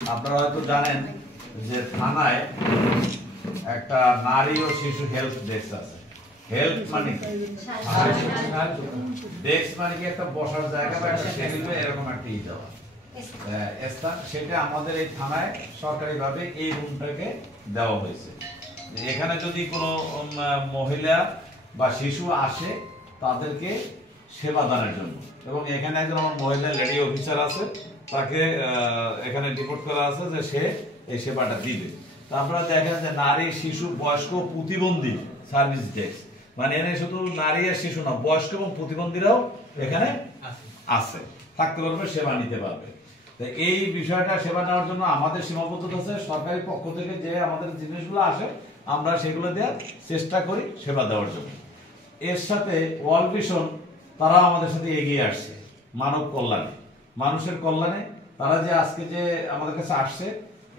আপনারা হয়তো জানেন যে থানায় একটা নারী ও শিশু হেলথ ডেস্ক আছে। হেলথ মানে ডেস্ক মানে কি একটা বসার জায়গা বা একটা টেবিলে এরকম একটা দেওয়া স্থান, সেটা আমাদের এই থানায় সরকারিভাবে এই রুমটাকে দেওয়া হয়েছে। এখানে যদি কোনো মহিলা বা শিশু আসে তাদেরকে সেবা দানের জন্য, এবং এখানে একজন আমার মহিলা লেডি অফিসার আছে, তাকে এখানে রিপোর্ট করা আছে যে সে এই সেবাটা দিবে। তারপরে দেখেন যে নারী, শিশু, বয়স্ক, প্রতিবন্ধী সার্ভিস ডেস্ক, মানে এখানে শুধু নারী আর শিশু না, বয়স্ক এবং প্রতিবন্ধীরাও এখানে আছে, থাকতে পারবে, সেবা নিতে পারবে। এই বিষয়টা সেবা নেওয়ার জন্য আমাদের সীমাবদ্ধতা আছে। সরকারি পক্ষ থেকে যে আমাদের জিনিসগুলো আসে আমরা সেগুলো দেওয়ার চেষ্টা করি সেবা দেওয়ার জন্য। এর সাথে ওয়ার্ল্ড ভিশন তারা আমাদের সাথে এগিয়ে আসছে মানব কল্যাণে, মানুষের কল্যাণে। তারা যে আজকে যে আমাদের কাছে আসছে,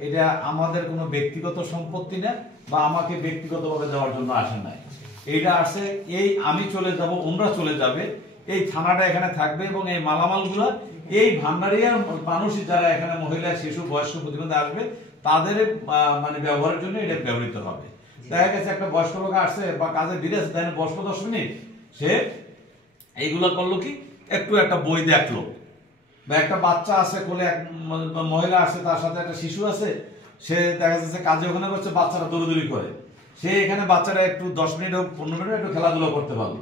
এটা আমাদের কোনো ব্যক্তিগত সম্পত্তি না বা আমাকে ব্যক্তিগতভাবে দেওয়ার জন্য আসে নাই। এইটা আসছে এই আমি চলে যাব, ওমরা চলে যাবে, এই থানাটা এখানে থাকবে এবং এই মালামালগুলো এই ভান্ডারিয়ার মানুষ যারা এখানে মহিলা, শিশু, বয়স্ক, প্রতিবন্ধী আসবে তাদের মানে ব্যবহারের জন্য এটা ব্যবহৃত হবে। দেখা গেছে একটা বয়স্ক লোক আসছে বা কাজে বিদেশ দেন 10 মিনিট, সে এইগুলো করলো কি, একটু একটা বই দেখলো, বা একটা বাচ্চা আছে কোলে, এক মহিলা আছে তার সাথে একটা শিশু আছে, সে দেখা যাচ্ছে কাজে ওখানে করছে, বাচ্চারা দৌড়াদৌড়ি করে, সে এখানে বাচ্চারা একটু 10 মিনিট হোক 15 মিনিট একটু খেলাধুলা করতে পারলো।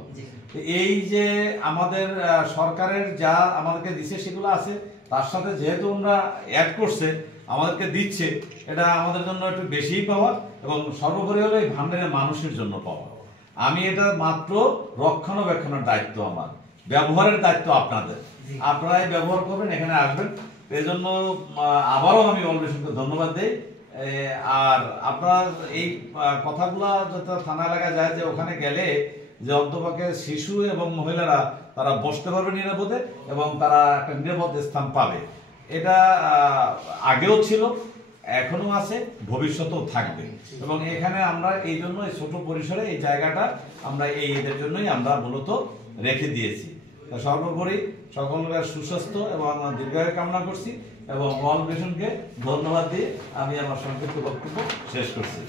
এই যে আমাদের সরকারের যা আমাদেরকে দিচ্ছে সেগুলো আছে, তার সাথে যেহেতু আমরা অ্যাড করছে আমাদেরকে দিচ্ছে, এটা আমাদের জন্য একটু বেশিই পাওয়া, এবং সর্বোপরি হলো এই ভান্ডারের মানুষের জন্য পাওয়া। আমি এটা মাত্র রক্ষণাবেক্ষণের দায়িত্ব আমার, ব্যবহারের দায়িত্ব আপনাদের, আপনারাই ব্যবহার করবেন, এখানে আসবেন। এই জন্য আবারও আমি অলরেডি ধন্যবাদ দিই। আর আপনার এই কথাগুলা যাতে থানা এলাকায় যায়, যে ওখানে গেলে যে অন্তপক্ষে শিশু এবং মহিলারা তারা বসতে পারবে নিরাপদে এবং তারা একটা নিরাপদ স্থান পাবে। এটা আগেও ছিল, এখনো আছে, ভবিষ্যতেও থাকবে। এবং এখানে আমরা এই জন্য এই ছোট পরিসরে এই জায়গাটা আমরা এই এদের জন্যই আমরা মূলত রেখে দিয়েছি। সর্বোপরি সকলের সুস্বাস্থ্য এবং দীর্ঘায়ু কামনা করছি, এবং ওয়ার্ল্ড ভিশনকে ধন্যবাদ দিয়ে আমি আমার সংক্ষিপ্ত বক্তব্য শেষ করছি।